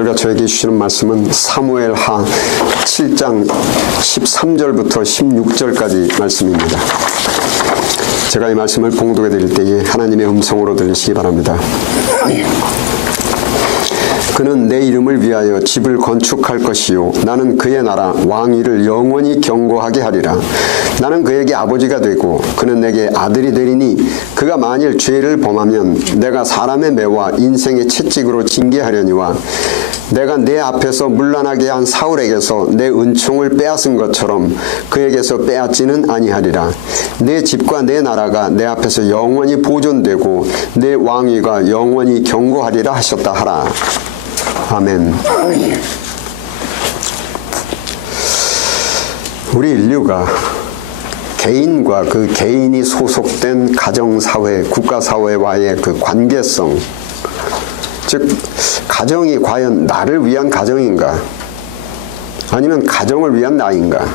오늘과 저에게 주시는 말씀은 사무엘하 7장 13절부터 16절까지 말씀입니다. 제가 이 말씀을 봉독해 드릴 때에 하나님의 음성으로 들으시기 바랍니다. 그는 내 이름을 위하여 집을 건축할 것이요 나는 그의 나라 왕위를 영원히 경고하게 하리라. 나는 그에게 아버지가 되고 그는 내게 아들이 되리니 그가 만일 죄를 범하면 내가 사람의 매와 인생의 채찍으로 징계하려니와 내가 내 앞에서 문란하게 한 사울에게서 내 은총을 빼앗은 것처럼 그에게서 빼앗지는 아니하리라. 내 집과 내 나라가 내 앞에서 영원히 보존되고 내 왕위가 영원히 경고하리라 하셨다 하라. 아멘. 우리 인류가 개인과 그 개인이 소속된 가정사회, 국가사회와의 그 관계성, 즉 가정이 과연 나를 위한 가정인가? 아니면 가정을 위한 나인가?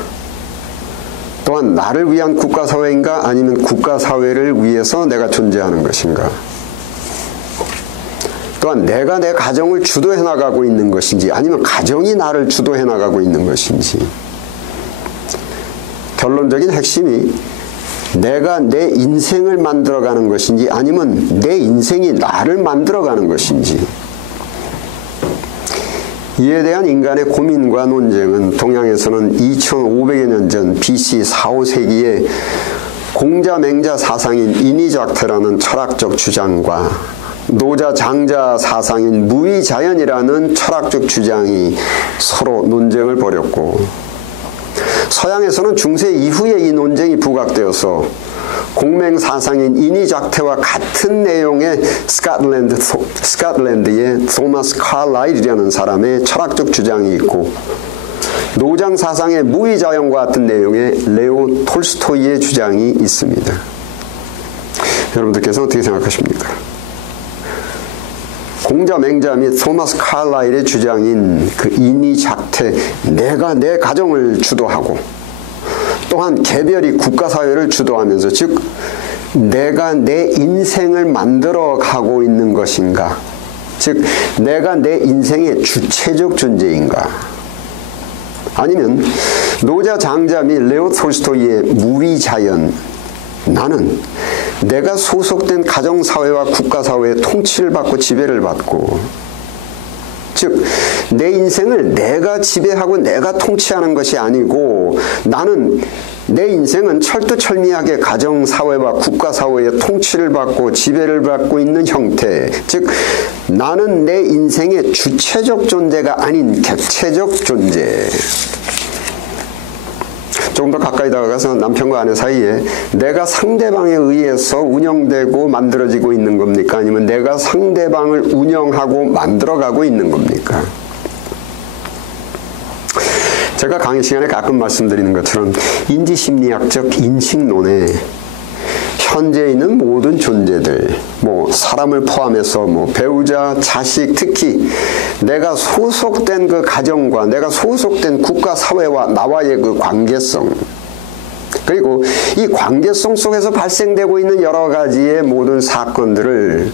또한 나를 위한 국가사회인가? 아니면 국가사회를 위해서 내가 존재하는 것인가? 또한 내가 내 가정을 주도해 나가고 있는 것인지 아니면 가정이 나를 주도해 나가고 있는 것인지. 결론적인 핵심이 내가 내 인생을 만들어가는 것인지 아니면 내 인생이 나를 만들어가는 것인지. 이에 대한 인간의 고민과 논쟁은 동양에서는 2500여 년 전 BC 4, 5세기에 공자맹자 사상인 인이작태라는 철학적 주장과 노자 장자 사상인 무위자연이라는 철학적 주장이 서로 논쟁을 벌였고, 서양에서는 중세 이후에 이 논쟁이 부각되어서 공맹 사상인 인이작태와 같은 내용의 스코틀랜드의 토마스 칼라일이라는 사람의 철학적 주장이 있고, 노장 사상의 무위자연과 같은 내용의 레오 톨스토이의 주장이 있습니다. 여러분들께서 어떻게 생각하십니까? 공자 맹자 및 토마스 칼라일의 주장인 그 인이작태, 내가 내 가정을 주도하고 또한 개별이 국가사회를 주도하면서 즉 내가 내 인생을 만들어 가고 있는 것인가? 즉 내가 내 인생의 주체적 존재인가? 아니면 노자 장자 및 레오 톨스토이의 무위자연, 나는 내가 소속된 가정사회와 국가사회의 통치를 받고 지배를 받고, 즉 내 인생을 내가 지배하고 내가 통치하는 것이 아니고 나는 내 인생은 철두철미하게 가정사회와 국가사회의 통치를 받고 지배를 받고 있는 형태, 즉 나는 내 인생의 주체적 존재가 아닌 객체적 존재. 조금 더 가까이 다가가서 남편과 아내 사이에 내가 상대방에 의해서 운영되고 만들어지고 있는 겁니까? 아니면 내가 상대방을 운영하고 만들어가고 있는 겁니까? 제가 강의 시간에 가끔 말씀드리는 것처럼 인지심리학적 인식론에 현재 있는 모든 존재들, 사람을 포함해서 배우자, 자식, 특히 내가 소속된 그 가정과 내가 소속된 국가, 사회와 나와의 그 관계성, 그리고 이 관계성 속에서 발생되고 있는 여러 가지의 모든 사건들을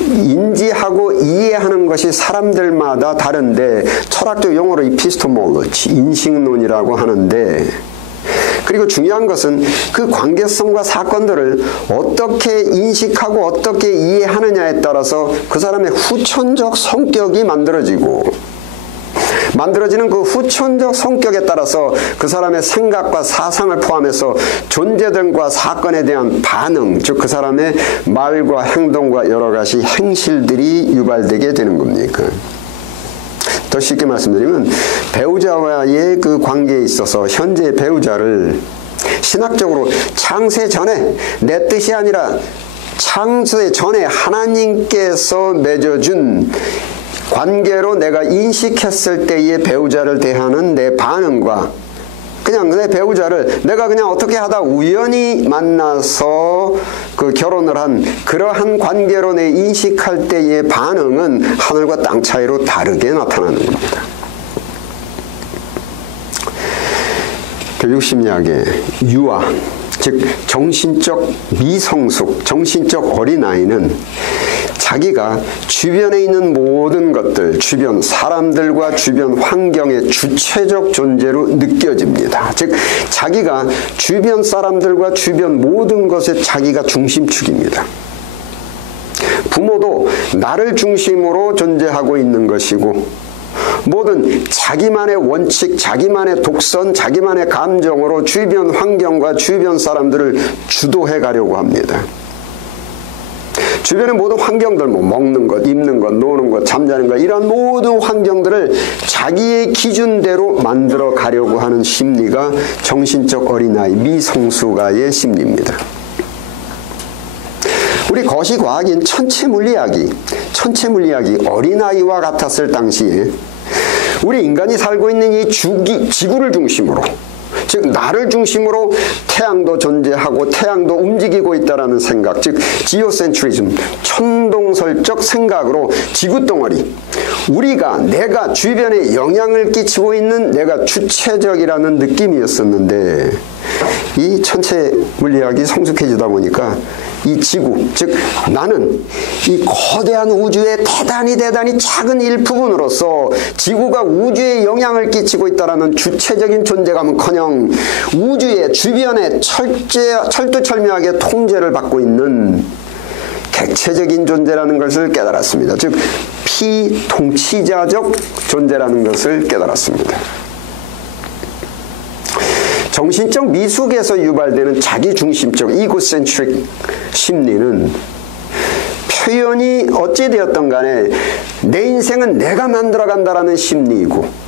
인지하고 이해하는 것이 사람들마다 다른데 철학적 용어로 epistemology, 인식론이라고 하는데, 그리고 중요한 것은 그 관계성과 사건들을 어떻게 인식하고 어떻게 이해하느냐에 따라서 그 사람의 후천적 성격이 만들어지는 그 후천적 성격에 따라서 그 사람의 생각과 사상을 포함해서 존재들과 사건에 대한 반응, 즉 그 사람의 말과 행동과 여러 가지 행실들이 유발되게 되는 겁니까? 더 쉽게 말씀드리면 배우자와의 그 관계에 있어서 현재의 배우자를 신학적으로 창세 전에, 내 뜻이 아니라 창세 전에 하나님께서 맺어준 관계로 내가 인식했을 때의 배우자를 대하는 내 반응과 그냥 내 배우자를 내가 그냥 어떻게 하다 우연히 만나서 그 결혼을 한 그러한 관계로 내 인식할 때의 반응은 하늘과 땅 차이로 다르게 나타나는 겁니다. 교육심리학의 유아, 즉 정신적 미성숙, 정신적 어린아이는 자기가 주변에 있는 모든 것들, 주변 사람들과 주변 환경의 주체적 존재로 느껴집니다. 즉 자기가 주변 사람들과 주변 모든 것에 자기가 중심축입니다. 부모도 나를 중심으로 존재하고 있는 것이고, 모든 자기만의 원칙, 자기만의 독선, 자기만의 감정으로 주변 환경과 주변 사람들을 주도해 가려고 합니다. 주변의 모든 환경들, 먹는 것, 입는 것, 노는 것, 잠자는 것, 이런 모든 환경들을 자기의 기준대로 만들어 가려고 하는 심리가 정신적 어린아이, 미성숙아의 심리입니다. 우리 거시과학인 천체물리학이 어린아이와 같았을 당시에 우리 인간이 살고 있는 이 지구를 중심으로, 즉 나를 중심으로 태양도 존재하고 태양도 움직이고 있다라는 생각, 즉 지오센트리즘, 천동설적 생각으로 지구덩어리, 내가 주변에 영향을 끼치고 있는 내가 주체적이라는 느낌이었었는데, 이 천체 물리학이 성숙해지다 보니까 이 지구, 즉 나는 이 거대한 우주의 대단히 작은 일부분으로서 지구가 우주에 영향을 끼치고 있다는 주체적인 존재감은커녕 우주의 주변에 철두철미하게 통제를 받고 있는 객체적인 존재라는 것을 깨달았습니다. 즉 피통치자적 존재라는 것을 깨달았습니다. 정신적 미숙에서 유발되는 자기중심적 이고센트릭 심리는 표현이 어찌되었던 간에 내 인생은 내가 만들어간다라는 심리이고,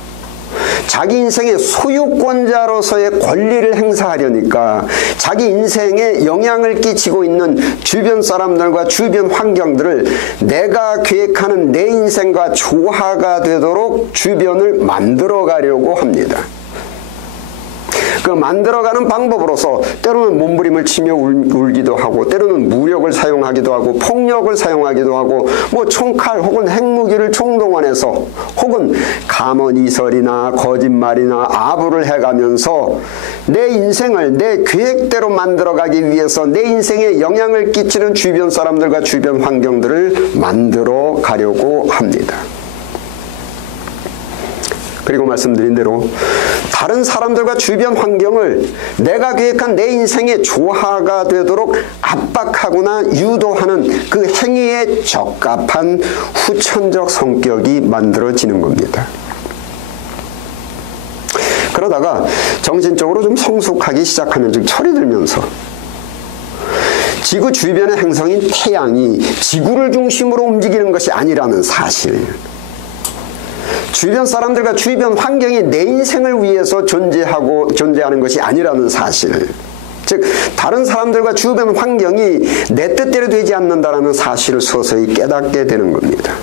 자기 인생의 소유권자로서의 권리를 행사하려니까 자기 인생에 영향을 끼치고 있는 주변 사람들과 주변 환경들을 내가 계획하는 내 인생과 조화가 되도록 주변을 만들어가려고 합니다. 그 만들어가는 방법으로서 때로는 몸부림을 치며 울기도 하고, 때로는 무력을 사용하기도 하고, 폭력을 사용하기도 하고, 총칼 혹은 핵무기를 총동원해서, 혹은 가먼이설이나 거짓말이나 아부를 해가면서 내 인생을 내 계획대로 만들어가기 위해서 내 인생에 영향을 끼치는 주변 사람들과 주변 환경들을 만들어 가려고 합니다. 그리고 말씀드린 대로 다른 사람들과 주변 환경을 내가 계획한 내 인생의 조화가 되도록 압박하거나 유도하는 그 행위에 적합한 후천적 성격이 만들어지는 겁니다. 그러다가 정신적으로 좀 성숙하기 시작하면, 즉 철이 들면서 지구 주변의 행성인 태양이 지구를 중심으로 움직이는 것이 아니라는 사실, 주변 사람들과 주변 환경이 내 인생을 위해서 존재하는 것이 아니라는 사실, 즉 다른 사람들과 주변 환경이 내 뜻대로 되지 않는다는 사실을 서서히 깨닫게 되는 겁니다.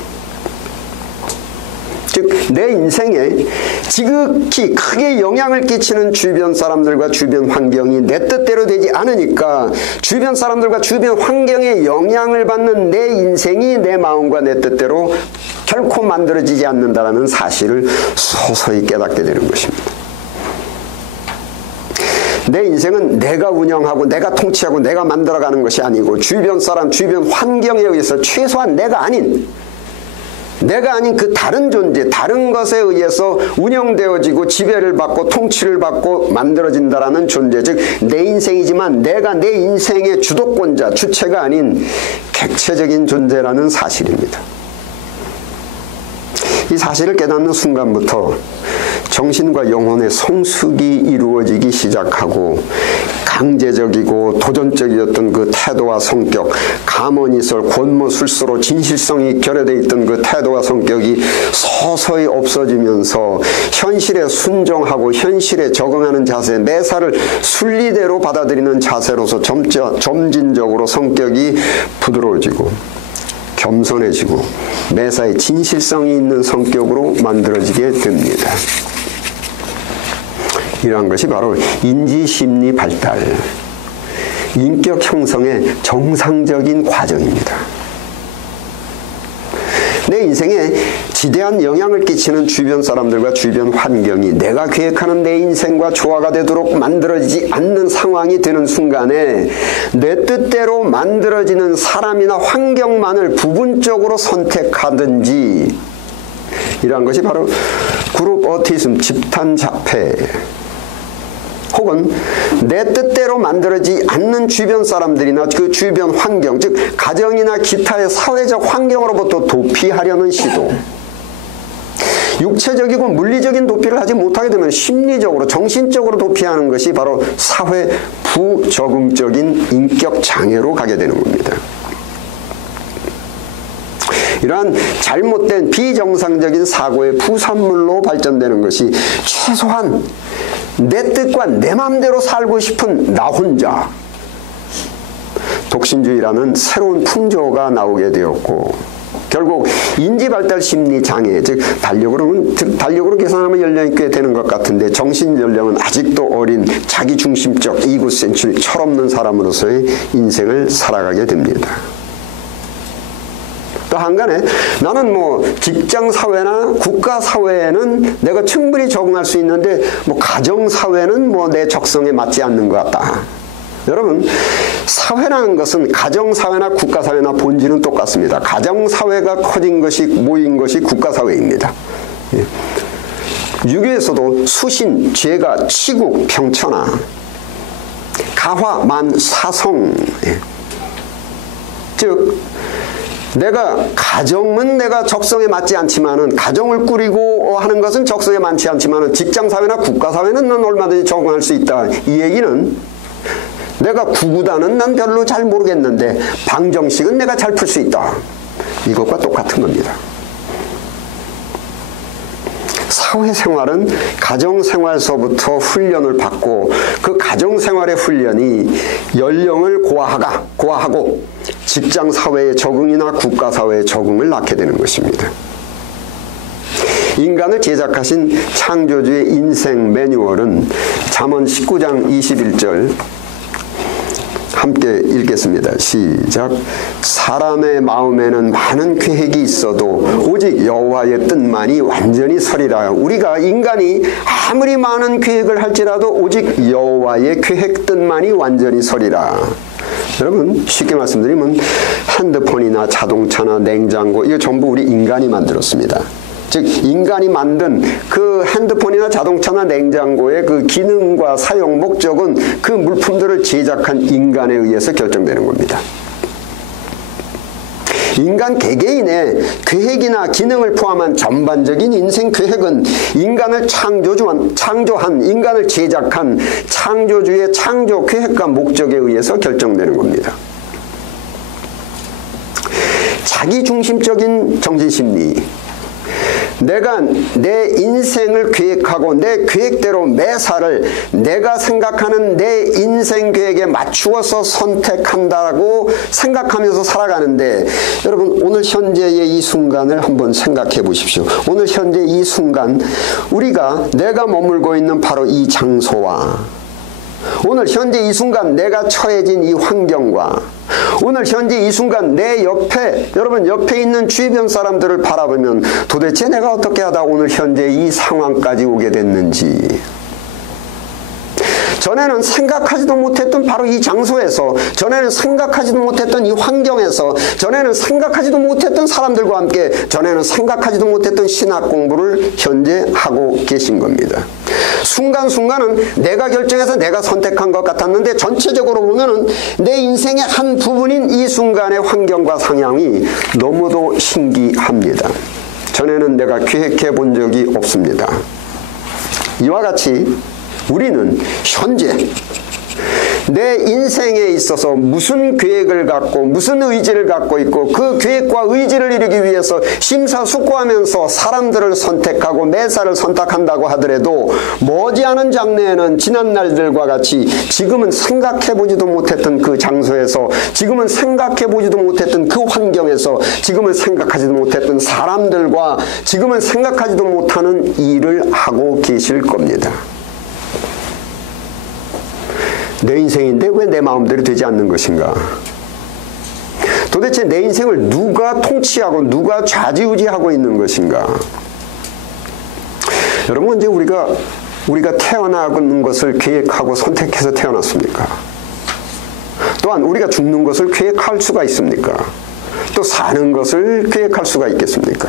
즉 내 인생에 지극히 크게 영향을 끼치는 주변 사람들과 주변 환경이 내 뜻대로 되지 않으니까 주변 사람들과 주변 환경에 영향을 받는 내 인생이 내 마음과 내 뜻대로 결코 만들어지지 않는다는 사실을 서서히 깨닫게 되는 것입니다. 내 인생은 내가 운영하고 내가 통치하고 내가 만들어가는 것이 아니고, 주변 사람, 주변 환경에 의해서 최소한 내가 아닌 그 다른 존재, 다른 것에 의해서 운영되어지고 지배를 받고 통치를 받고 만들어진다라는 존재, 즉 내 인생이지만 내가 내 인생의 주도권자, 주체가 아닌 객체적인 존재라는 사실입니다. 이 사실을 깨닫는 순간부터 정신과 영혼의 성숙이 이루어지기 시작하고, 강제적이고 도전적이었던 그 태도와 성격, 가먼이설, 권모술수로 진실성이 결여되어 있던 그 태도와 성격이 서서히 없어지면서 현실에 순종하고 현실에 적응하는 자세, 매사를 순리대로 받아들이는 자세로서 점진적으로 성격이 부드러워지고 겸손해지고 매사에 진실성이 있는 성격으로 만들어지게 됩니다. 이러한 것이 바로 인지심리 발달, 인격 형성의 정상적인 과정입니다. 내 인생에 지대한 영향을 끼치는 주변 사람들과 주변 환경이 내가 계획하는 내 인생과 조화가 되도록 만들어지지 않는 상황이 되는 순간에 내 뜻대로 만들어지는 사람이나 환경만을 부분적으로 선택하든지, 이러한 것이 바로 그룹 어티즘, 집단 자폐, 혹은 내 뜻대로 만들어지지 않는 주변 사람들이나 그 주변 환경, 즉 가정이나 기타의 사회적 환경으로부터 도피하려는 시도, 육체적이고 물리적인 도피를 하지 못하게 되면 심리적으로, 정신적으로 도피하는 것이 바로 사회 부적응적인 인격 장애로 가게 되는 겁니다. 이러한 잘못된 비정상적인 사고의 부산물로 발전되는 것이 최소한 내 뜻과 내 마음대로 살고 싶은 나 혼자, 독신주의라는 새로운 풍조가 나오게 되었고, 결국 인지발달 심리 장애, 즉 달력으로 계산하면 연령이 꽤 되는 것 같은데 정신 연령은 아직도 어린 자기중심적 이고센츄리 철없는 사람으로서의 인생을 살아가게 됩니다. 또 한간에 나는 뭐 직장 사회나 국가 사회에는 내가 충분히 적응할 수 있는데 뭐 가정 사회는 뭐 내 적성에 맞지 않는 것 같다. 여러분, 사회라는 것은 가정사회나 국가사회나 본질은 똑같습니다. 가정사회가 커진 것이, 모인 것이 국가사회입니다. 유교에서도 수신, 죄가, 치국, 평천하, 가화, 만, 사성, 즉 내가 가정은 내가 적성에 맞지 않지만은, 가정을 꾸리고 하는 것은 적성에 맞지 않지만은 직장사회나 국가사회는 난 얼마든지 적응할 수 있다. 이 얘기는 내가 구구단은 난 별로 잘 모르겠는데 방정식은 내가 잘 풀 수 있다. 이것과 똑같은 겁니다. 사회생활은 가정생활서부터 훈련을 받고 그 가정생활의 훈련이 연령을 고하하고 직장사회의 적응이나 국가사회의 적응을 낳게 되는 것입니다. 인간을 제작하신 창조주의 인생 매뉴얼은 잠언 19장 21절 함께 읽겠습니다. 시작. 사람의 마음에는 많은 계획이 있어도 오직 여호와의 뜻만이 완전히 서리라. 우리가 인간이 아무리 많은 계획을 할지라도 오직 여호와의 계획 뜻만이 완전히 서리라. 여러분, 쉽게 말씀드리면 핸드폰이나 자동차나 냉장고, 이거 전부 우리 인간이 만들었습니다. 즉 인간이 만든 그 핸드폰이나 자동차나 냉장고의 그 기능과 사용 목적은 그 물품들을 제작한 인간에 의해서 결정되는 겁니다. 인간 개개인의 계획이나 기능을 포함한 전반적인 인생 계획은 인간을 창조한, 인간을 제작한 창조주의 창조 계획과 목적에 의해서 결정되는 겁니다. 자기중심적인 정신심리, 내가 내 인생을 계획하고 내 계획대로 매사를 내가 생각하는 내 인생 계획에 맞추어서 선택한다고 생각하면서 살아가는데, 여러분 오늘 현재의 이 순간을 한번 생각해 보십시오. 오늘 현재 이 순간 내가 머물고 있는 바로 이 장소와 오늘 현재 이 순간 내가 처해진 이 환경과 오늘 현재 이 순간 내 옆에, 여러분 옆에 있는 주변 사람들을 바라보면 도대체 내가 어떻게 하다 오늘 현재 이 상황까지 오게 됐는지, 전에는 생각하지도 못했던 바로 이 장소에서, 전에는 생각하지도 못했던 이 환경에서, 전에는 생각하지도 못했던 사람들과 함께, 전에는 생각하지도 못했던 신학 공부를 현재 하고 계신 겁니다. 순간순간은 내가 결정해서 내가 선택한 것 같았는데 전체적으로 보면은 내 인생의 한 부분인 이 순간의 환경과 상황이 너무도 신기합니다. 전에는 내가 계획해 본 적이 없습니다. 이와 같이 우리는 현재 내 인생에 있어서 무슨 계획을 갖고 무슨 의지를 갖고 있고 그 계획과 의지를 이루기 위해서 심사숙고하면서 사람들을 선택하고 매사를 선택한다고 하더라도 머지않은 장래에는 지난 날들과 같이 지금은 생각해보지도 못했던 그 장소에서, 지금은 생각해보지도 못했던 그 환경에서, 지금은 생각하지도 못했던 사람들과 지금은 생각하지도 못하는 일을 하고 계실 겁니다. 내 인생인데 왜 내 마음대로 되지 않는 것인가? 도대체 내 인생을 누가 통치하고 누가 좌지우지하고 있는 것인가? 여러분, 언제 우리가 태어나는 것을 계획하고 선택해서 태어났습니까? 또한 우리가 죽는 것을 계획할 수가 있습니까? 또 사는 것을 계획할 수가 있겠습니까?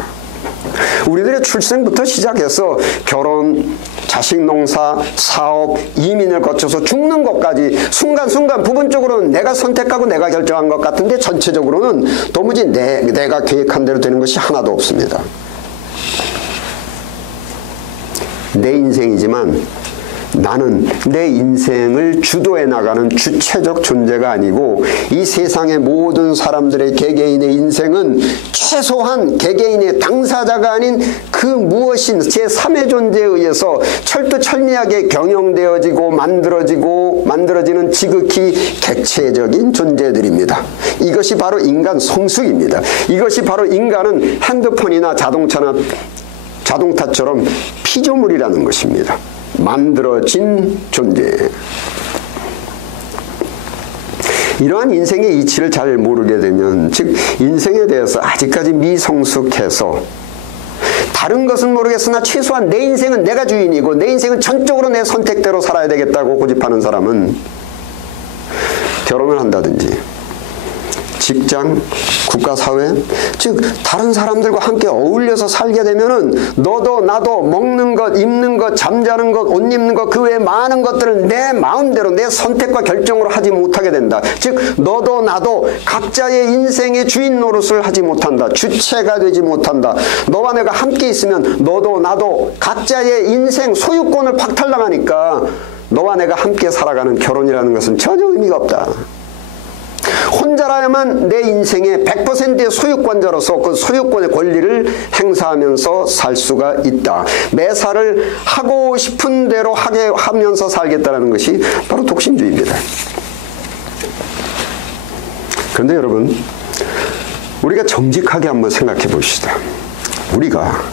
우리들의 출생부터 시작해서 결혼, 자식 농사, 사업, 이민을 거쳐서 죽는 것까지 순간순간 부분적으로는 내가 선택하고 내가 결정한 것 같은데 전체적으로는 도무지 내가 계획한 대로 되는 것이 하나도 없습니다. 내 인생이지만 나는 내 인생을 주도해 나가는 주체적 존재가 아니고 이 세상의 모든 사람들의 개개인의 인생은 최소한 개개인의 당사자가 아닌 그 무엇인 제3의 존재에 의해서 철두철미하게 경영되어지고 만들어지는 지극히 객체적인 존재들입니다. 이것이 바로 인간 성숙입니다. 이것이 바로 인간은 핸드폰이나 자동차처럼 피조물이라는 것입니다. 만들어진 존재. 이러한 인생의 이치를 잘 모르게 되면, 즉 인생에 대해서 아직까지 미성숙해서 다른 것은 모르겠으나 최소한 내 인생은 내가 주인이고 내 인생은 전적으로 내 선택대로 살아야 되겠다고 고집하는 사람은 결혼을 한다든지 직장, 국가사회, 즉 다른 사람들과 함께 어울려서 살게 되면은 너도 나도 먹는 것, 입는 것, 잠자는 것, 옷 입는 것, 그 외에 많은 것들을 내 마음대로 내 선택과 결정으로 하지 못하게 된다. 즉 너도 나도 각자의 인생의 주인 노릇을 하지 못한다. 주체가 되지 못한다. 너와 내가 함께 있으면 너도 나도 각자의 인생 소유권을 박탈당하니까 너와 내가 함께 살아가는 결혼이라는 것은 전혀 의미가 없다. 혼자라야만 내 인생의 100%의 소유권자로서 그 소유권의 권리를 행사하면서 살 수가 있다. 매사를 하고 싶은 대로 하게 하면서 살겠다는 것이 바로 독신주의입니다. 그런데 여러분, 우리가 정직하게 한번 생각해 봅시다. 우리가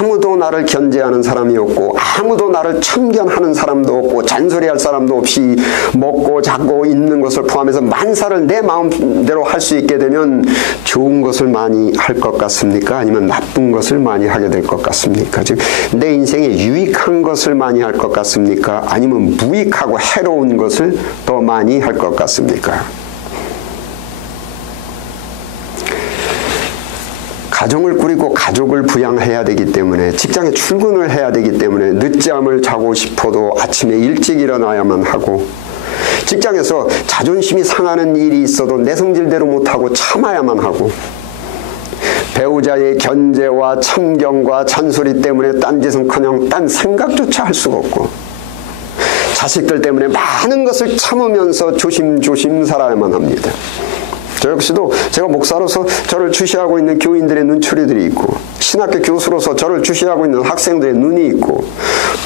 아무도 나를 견제하는 사람이 없고 아무도 나를 참견하는 사람도 없고 잔소리할 사람도 없이 먹고 자고 있는 것을 포함해서 만사를 내 마음대로 할 수 있게 되면 좋은 것을 많이 할 것 같습니까? 아니면 나쁜 것을 많이 하게 될 것 같습니까? 즉 내 인생에 유익한 것을 많이 할 것 같습니까? 아니면 무익하고 해로운 것을 더 많이 할 것 같습니까? 가정을 꾸리고 가족을 부양해야 되기 때문에 직장에 출근을 해야 되기 때문에 늦잠을 자고 싶어도 아침에 일찍 일어나야만 하고 직장에서 자존심이 상하는 일이 있어도 내 성질대로 못하고 참아야만 하고 배우자의 견제와 참견과 잔소리 때문에 딴짓은커녕 딴 생각조차 할 수가 없고 자식들 때문에 많은 것을 참으면서 조심조심 살아야만 합니다. 저 역시도 제가 목사로서 저를 주시하고 있는 교인들의 눈초리들이 있고 신학교 교수로서 저를 주시하고 있는 학생들의 눈이 있고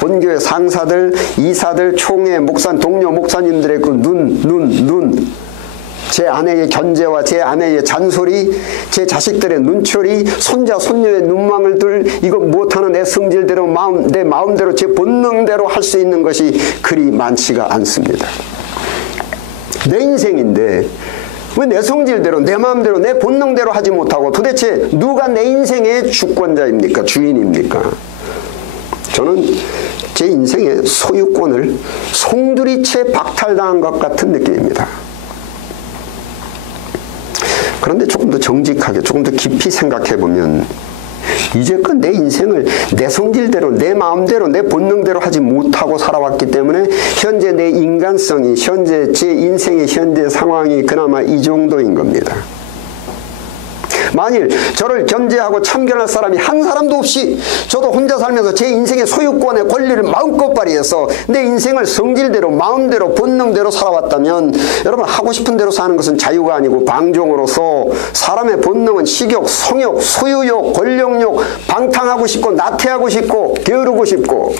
본교의 상사들, 이사들, 총회, 목사, 동료 목사님들의 그 눈 제 아내의 견제와 제 아내의 잔소리, 제 자식들의 눈초리, 손자, 손녀의 눈망울들 이거 못하는 내 성질대로 내 마음대로 제 본능대로 할 수 있는 것이 그리 많지가 않습니다. 내 인생인데 왜 내 성질대로 내 마음대로 내 본능대로 하지 못하고 도대체 누가 내 인생의 주권자입니까? 주인입니까? 저는 제 인생의 소유권을 송두리째 박탈당한 것 같은 느낌입니다. 그런데 조금 더 정직하게 조금 더 깊이 생각해보면 이제껏 내 인생을 내 성질대로 내 마음대로 내 본능대로 하지 못하고 살아왔기 때문에 현재 내 인간성이 현재 제 인생의 현재 상황이 그나마 이 정도인 겁니다. 만일 저를 견제하고 참견할 사람이 한 사람도 없이 저도 혼자 살면서 제 인생의 소유권의 권리를 마음껏 발휘해서 내 인생을 성질대로 마음대로 본능대로 살아왔다면 여러분 하고 싶은 대로 사는 것은 자유가 아니고 방종으로서 사람의 본능은 식욕, 성욕, 소유욕, 권력욕, 방탕하고 싶고 나태하고 싶고 게으르고 싶고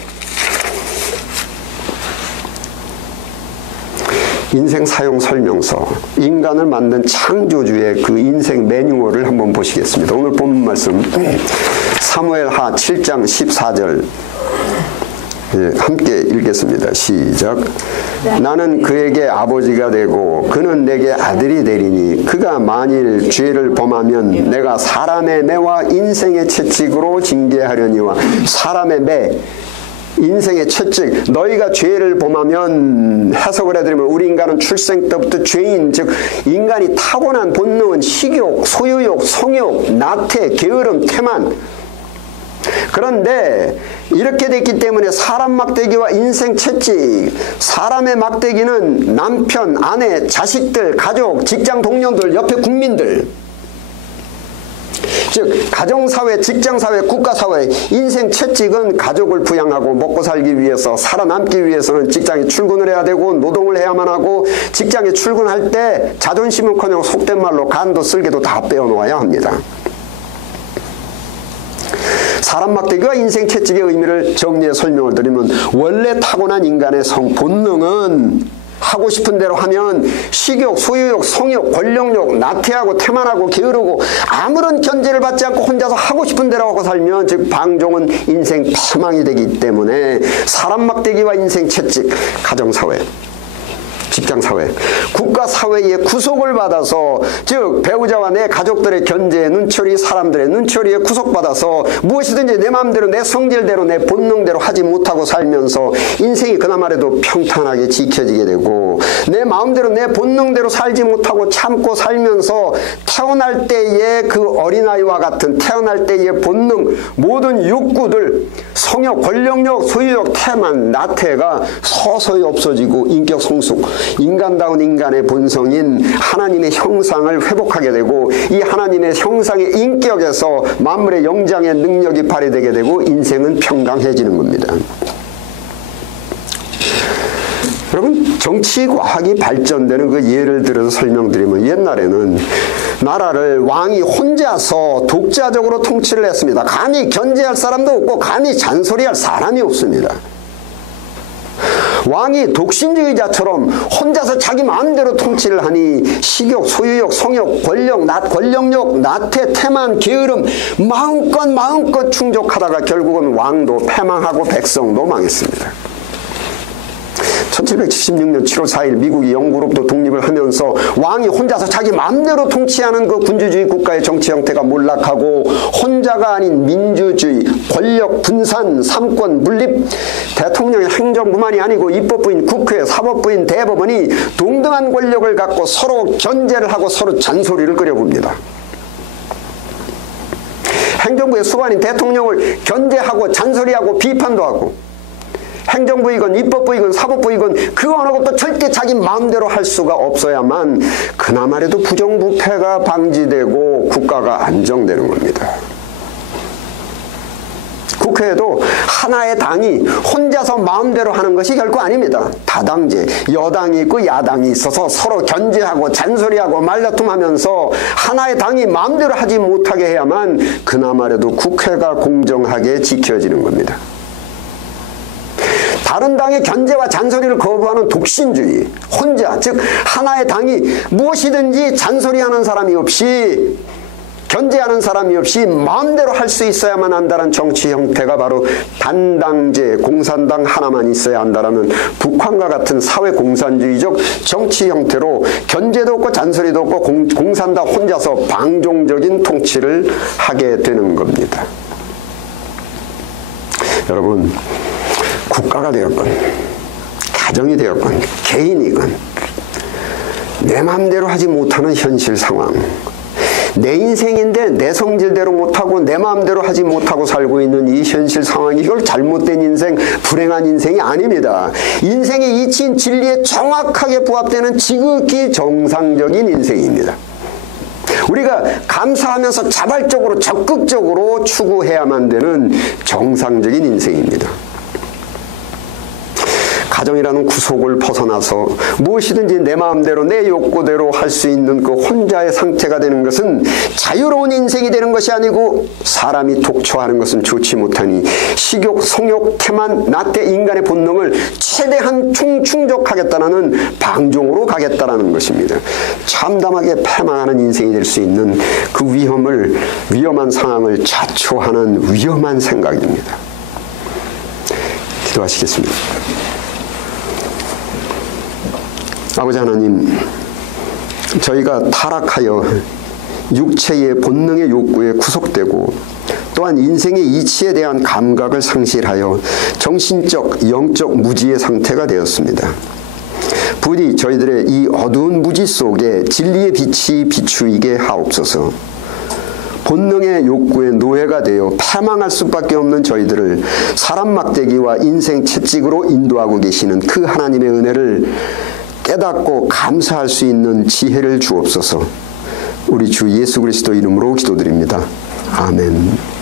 인생 사용 설명서, 인간을 만든 창조주의 그 인생 매뉴얼을 한번 보시겠습니다. 오늘 본문 말씀 사무엘하 7장 14절 함께 읽겠습니다. 시작. 나는 그에게 아버지가 되고 그는 내게 아들이 되리니 그가 만일 죄를 범하면 내가 사람의 매와 인생의 채찍으로 징계하려니와 사람의 매 인생의 채찍 너희가 죄를 범하면 해석을 해드리면 우리 인간은 출생 때부터 죄인 즉 인간이 타고난 본능은 식욕, 소유욕, 성욕, 나태, 게으름, 태만 그런데 이렇게 됐기 때문에 사람 막대기와 인생 채찍 사람의 막대기는 남편, 아내, 자식들, 가족, 직장 동료들, 옆에 국민들 즉 가정사회, 직장사회, 국가사회 인생 채찍은 가족을 부양하고 먹고 살기 위해서 살아남기 위해서는 직장에 출근을 해야 되고 노동을 해야만 하고 직장에 출근할 때 자존심은커녕 속된 말로 간도 쓸개도 다 빼어놓아야 합니다. 사람 막대기와 인생 채찍의 의미를 정리해 설명을 드리면 원래 타고난 인간의 본능은 하고 싶은 대로 하면 식욕, 소유욕, 성욕, 권력욕, 나태하고 태만하고 게으르고 아무런 견제를 받지 않고 혼자서 하고 싶은 대로 하고 살면 즉 방종은 인생 패망이 되기 때문에 사람 막대기와 인생 채찍, 가정사회, 직장사회, 국가사회의 구속을 받아서 즉 배우자와 내 가족들의 견제에 눈초리 사람들의 눈초리에 구속받아서 무엇이든지 내 마음대로 내 성질대로 내 본능대로 하지 못하고 살면서 인생이 그나마라도 평탄하게 지켜지게 되고 내 마음대로 내 본능대로 살지 못하고 참고 살면서 태어날 때의 그 어린아이와 같은 태어날 때의 본능 모든 욕구들 성욕, 권력욕, 소유욕, 태만, 나태가 서서히 없어지고 인격 성숙 인간다운 인간의 본성인 하나님의 형상을 회복하게 되고 이 하나님의 형상의 인격에서 만물의 영장의 능력이 발휘되게 되고 인생은 평강해지는 겁니다. 여러분 정치과학이 발전되는 그 예를 들어서 설명드리면 옛날에는 나라를 왕이 혼자서 독자적으로 통치를 했습니다. 감히 견제할 사람도 없고 감히 잔소리할 사람이 없습니다. 왕이 독신주의자처럼 혼자서 자기 마음대로 통치를 하니 식욕, 소유욕, 성욕, 권력욕, 나태, 태만, 게으름 마음껏 충족하다가 결국은 왕도 패망하고 백성도 망했습니다. 1776년 7월 4일 미국이 영국으로부터 독립을 하면서 왕이 혼자서 자기 마음대로 통치하는 그 군주주의 국가의 정치 형태가 몰락하고 혼자가 아닌 민주주의, 권력 분산, 삼권 분립, 대통령의 행정부만이 아니고 입법부인 국회, 사법부인 대법원이 동등한 권력을 갖고 서로 견제를 하고 서로 잔소리를 끓여봅니다. 행정부의 수반인 대통령을 견제하고 잔소리하고 비판도 하고 행정부이건 입법부이건 사법부이건 그 어느 것도 절대 자기 마음대로 할 수가 없어야만 그나마라도 부정부패가 방지되고 국가가 안정되는 겁니다. 국회에도 하나의 당이 혼자서 마음대로 하는 것이 결코 아닙니다. 다당제, 여당이 있고 야당이 있어서 서로 견제하고 잔소리하고 말다툼하면서 하나의 당이 마음대로 하지 못하게 해야만 그나마라도 국회가 공정하게 지켜지는 겁니다. 다른 당의 견제와 잔소리를 거부하는 독신주의, 혼자, 즉 하나의 당이 무엇이든지 잔소리하는 사람이 없이 견제하는 사람이 없이 마음대로 할 수 있어야만 한다는 정치 형태가 바로 단당제, 공산당 하나만 있어야 한다는 북한과 같은 사회공산주의적 정치 형태로 견제도 없고 잔소리도 없고 공산당 혼자서 방종적인 통치를 하게 되는 겁니다. 여러분 국가가 되었건 가정이 되었건 개인이건 내 마음대로 하지 못하는 현실 상황 내 인생인데 내 성질대로 못하고 내 마음대로 하지 못하고 살고 있는 이 현실 상황이 이걸 잘못된 인생, 불행한 인생이 아닙니다. 인생의 이치인 진리에 정확하게 부합되는 지극히 정상적인 인생입니다. 우리가 감사하면서 자발적으로 적극적으로 추구해야만 되는 정상적인 인생입니다. 가정이라는 구속을 벗어나서 무엇이든지 내 마음대로 내 욕구대로 할 수 있는 그 혼자의 상태가 되는 것은 자유로운 인생이 되는 것이 아니고 사람이 독초하는 것은 좋지 못하니 식욕, 성욕, 태만, 나태 인간의 본능을 최대한 충족하겠다는 방종으로 가겠다는 것입니다. 참담하게 패망하는 인생이 될 수 있는 그 위험한 상황을 자초하는 위험한 생각입니다. 기도하시겠습니다. 아버지 하나님, 저희가 타락하여 육체의 본능의 욕구에 구속되고 또한 인생의 이치에 대한 감각을 상실하여 정신적, 영적 무지의 상태가 되었습니다. 부디 저희들의 이 어두운 무지 속에 진리의 빛이 비추이게 하옵소서. 본능의 욕구의 노예가 되어 패망할 수밖에 없는 저희들을 사람 막대기와 인생 채찍으로 인도하고 계시는 그 하나님의 은혜를 깨닫고 감사할 수 있는 지혜를 주옵소서. 우리 주 예수 그리스도 이름으로 기도드립니다. 아멘.